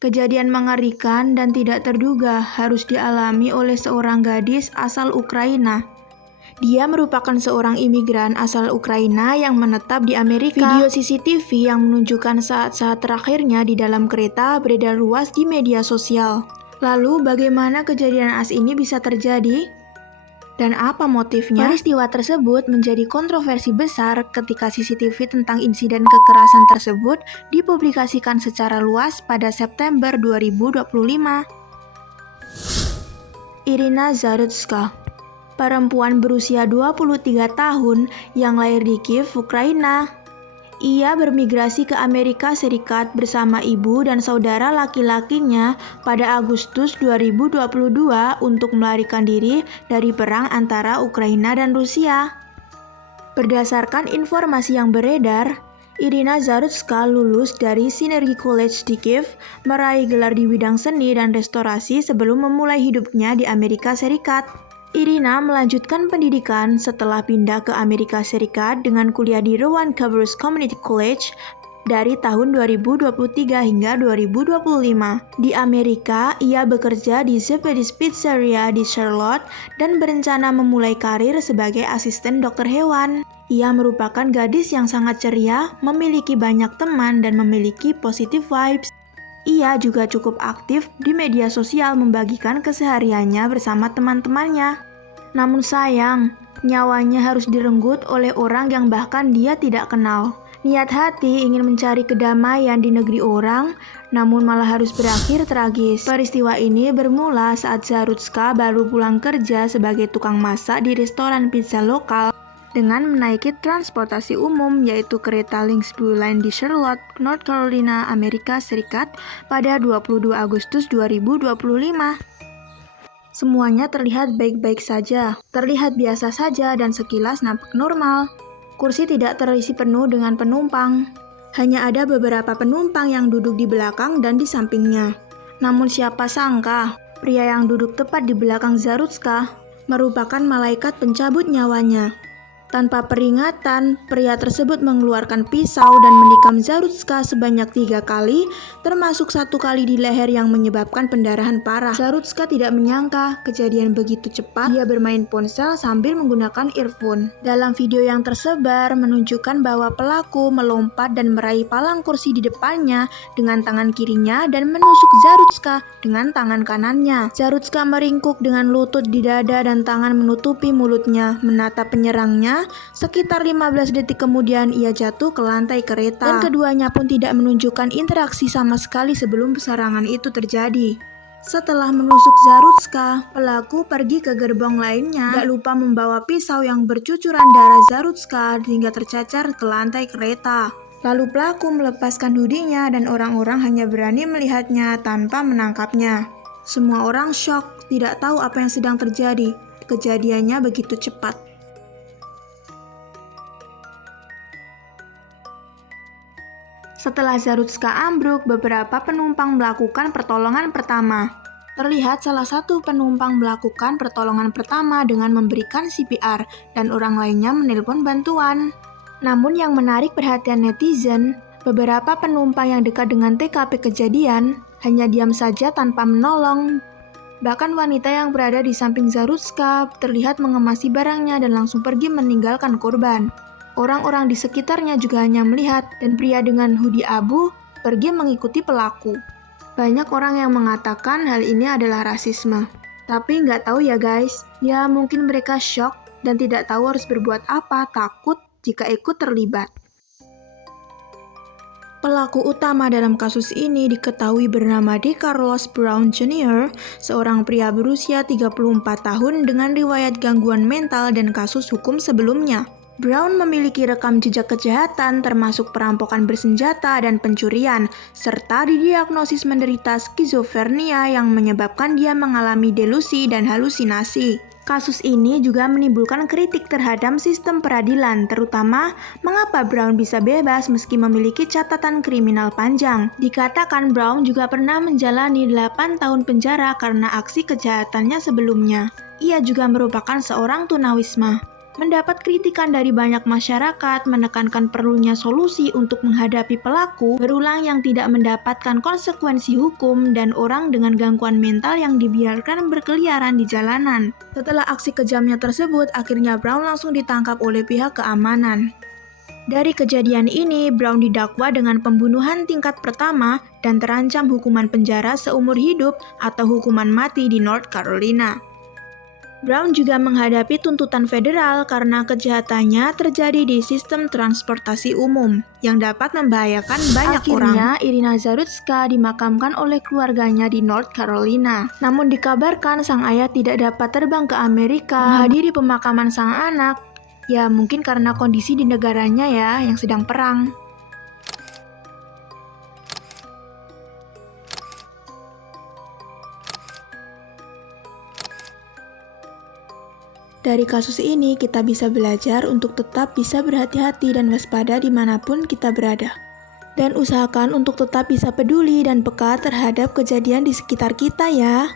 Kejadian mengerikan dan tidak terduga harus dialami oleh seorang gadis asal Ukraina. Dia merupakan seorang imigran asal Ukraina yang menetap di Amerika. Video CCTV yang menunjukkan saat-saat terakhirnya di dalam kereta beredar luas di media sosial. Lalu bagaimana kejadian naas ini bisa terjadi? Dan apa motifnya? Peristiwa tersebut menjadi kontroversi besar ketika CCTV tentang insiden kekerasan tersebut dipublikasikan secara luas pada September 2025. Irina Zarutska, perempuan berusia 23 tahun yang lahir di Kiev, Ukraina. Ia bermigrasi ke Amerika Serikat bersama ibu dan saudara laki-lakinya pada Agustus 2022 untuk melarikan diri dari perang antara Ukraina dan Rusia. Berdasarkan informasi yang beredar, Irina Zarutska lulus dari Synergy College di Kiev, meraih gelar di bidang seni dan restorasi sebelum memulai hidupnya di Amerika Serikat. Irina melanjutkan pendidikan setelah pindah ke Amerika Serikat dengan kuliah di Rowan Cabot Community College dari tahun 2023 hingga 2025. Di Amerika, ia bekerja di Zebedee's Pizzeria di Charlotte dan berencana memulai karir sebagai asisten dokter hewan. Ia merupakan gadis yang sangat ceria, memiliki banyak teman dan memiliki positive vibes. Ia juga cukup aktif di media sosial membagikan kesehariannya bersama teman-temannya. Namun sayang, nyawanya harus direnggut oleh orang yang bahkan dia tidak kenal. Niat hati ingin mencari kedamaian di negeri orang, namun malah harus berakhir tragis. Peristiwa ini bermula saat Zarutska baru pulang kerja sebagai tukang masak di restoran pizza lokal dengan menaiki transportasi umum yaitu kereta Lynx Blue Line di Charlotte, North Carolina, Amerika Serikat pada 22 Agustus 2025. Semuanya terlihat baik-baik saja, terlihat biasa saja dan sekilas nampak normal. Kursi tidak terisi penuh dengan penumpang. Hanya ada beberapa penumpang yang duduk di belakang dan di sampingnya. Namun siapa sangka, pria yang duduk tepat di belakang Zarutska merupakan malaikat pencabut nyawanya. Tanpa peringatan, pria tersebut mengeluarkan pisau dan menikam Zarutska sebanyak 3 kali, termasuk 1 kali di leher yang menyebabkan pendarahan parah. Zarutska tidak menyangka kejadian begitu cepat. Dia bermain ponsel sambil menggunakan earphone. Dalam video yang tersebar menunjukkan bahwa pelaku melompat dan meraih palang kursi di depannya dengan tangan kirinya dan menusuk Zarutska dengan tangan kanannya. Zarutska meringkuk dengan lutut di dada dan tangan menutupi mulutnya, menatap penyerangnya. Sekitar 15 detik kemudian ia jatuh ke lantai kereta dan keduanya pun tidak menunjukkan interaksi sama sekali sebelum serangan itu terjadi. Setelah menusuk Zarutska, pelaku pergi ke gerbong lainnya, gak lupa membawa pisau yang bercucuran darah Zarutska hingga tercacar ke lantai kereta. Lalu pelaku melepaskan hoodie-nya dan orang-orang hanya berani melihatnya tanpa menangkapnya. Semua orang shock, tidak tahu apa yang sedang terjadi. Kejadiannya begitu cepat. Setelah Zarutska ambruk, beberapa penumpang melakukan pertolongan pertama. Terlihat salah satu penumpang melakukan pertolongan pertama dengan memberikan CPR dan orang lainnya menelpon bantuan. Namun yang menarik perhatian netizen, beberapa penumpang yang dekat dengan TKP kejadian hanya diam saja tanpa menolong. Bahkan wanita yang berada di samping Zarutska terlihat mengemasi barangnya dan langsung pergi meninggalkan korban. Orang-orang di sekitarnya juga hanya melihat dan pria dengan hoodie abu pergi mengikuti pelaku. Banyak orang yang mengatakan hal ini adalah rasisme. Tapi nggak tahu ya guys, ya mungkin mereka shock dan tidak tahu harus berbuat apa, takut jika ikut terlibat. Pelaku utama dalam kasus ini diketahui bernama DeCarlos Brown Jr., seorang pria berusia 34 tahun dengan riwayat gangguan mental dan kasus hukum sebelumnya. Brown memiliki rekam jejak kejahatan termasuk perampokan bersenjata dan pencurian, serta didiagnosis menderita skizofrenia yang menyebabkan dia mengalami delusi dan halusinasi. Kasus ini juga menimbulkan kritik terhadap sistem peradilan, terutama mengapa Brown bisa bebas meski memiliki catatan kriminal panjang. Dikatakan Brown juga pernah menjalani 8 tahun penjara karena aksi kejahatannya sebelumnya. Ia juga merupakan seorang tunawisma. Mendapat kritikan dari banyak masyarakat menekankan perlunya solusi untuk menghadapi pelaku berulang yang tidak mendapatkan konsekuensi hukum dan orang dengan gangguan mental yang dibiarkan berkeliaran di jalanan. Setelah aksi kejamnya tersebut, akhirnya Brown langsung ditangkap oleh pihak keamanan. Dari kejadian ini, Brown didakwa dengan pembunuhan tingkat pertama dan terancam hukuman penjara seumur hidup atau hukuman mati di North Carolina. Brown juga menghadapi tuntutan federal karena kejahatannya terjadi di sistem transportasi umum yang dapat membahayakan banyak orang. Akhirnya, Irina Zarutska dimakamkan oleh keluarganya di North Carolina. Namun dikabarkan sang ayah tidak dapat terbang ke Amerika menghadiri pemakaman sang anak. Ya, mungkin karena kondisi di negaranya ya yang sedang perang. Dari kasus ini, kita bisa belajar untuk tetap bisa berhati-hati dan waspada dimanapun kita berada. Dan usahakan untuk tetap bisa peduli dan peka terhadap kejadian di sekitar kita ya.